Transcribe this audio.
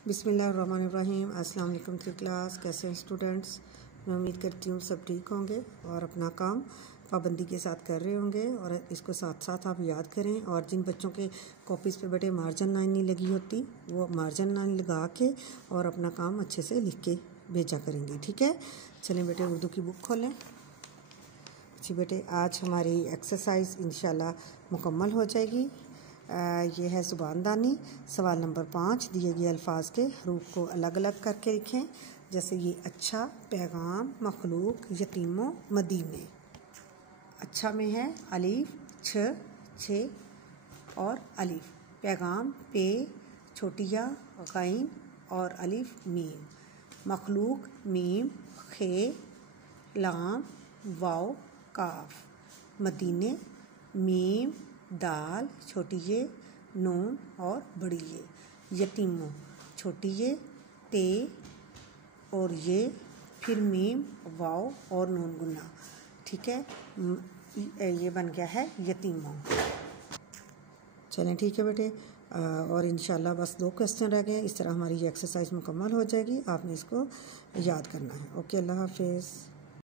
बिस्मिल्लाहिर्रहमानिर्रहीम। अस्सलाम वालेकुम क्लास, कैसे हैं स्टूडेंट्स। मैं उम्मीद करती हूँ सब ठीक होंगे और अपना काम पाबंदी के साथ कर रहे होंगे और इसको साथ साथ आप याद करें। और जिन बच्चों के कॉपीज़ पे बेटे मार्जिन लाइन नहीं लगी होती वो मार्जिन लाइन लगा के और अपना काम अच्छे से लिख के भेजा करेंगे, ठीक है। चलें बेटे उर्दू की बुक खोलें। जी बेटे, आज हमारी एक्सरसाइज इंशाल्लाह मुकम्मल हो जाएगी। ये है ज़ुबानदानी। सवाल नंबर 5, दिए गए अल्फाज के हरूफ को अलग अलग करके लिखें। जैसे ये अच्छा, पैगाम, मखलूक, यतीमों, मदीने। अच्छा में है अलीफ, छ, छे और अलीफ। पैगाम पे, छोटिया, गैन और अलीफ मीम। मखलूक मीम, खे, लाम, वाव, काफ। मदीने मीम, दाल, छोटी ये, नून और बड़ी ये। यतीमों छोटी ये, ते और ये, फिर मीम, वाव और नून गुन्ना, ठीक है। ये बन गया है यतीमों। चलें ठीक है बेटे, और इंशाल्लाह बस 2 क्वेश्चन रह गए। इस तरह हमारी ये एक्सरसाइज मुकम्मल हो जाएगी। आपने इसको याद करना है। ओके, अल्लाह हाफिज़।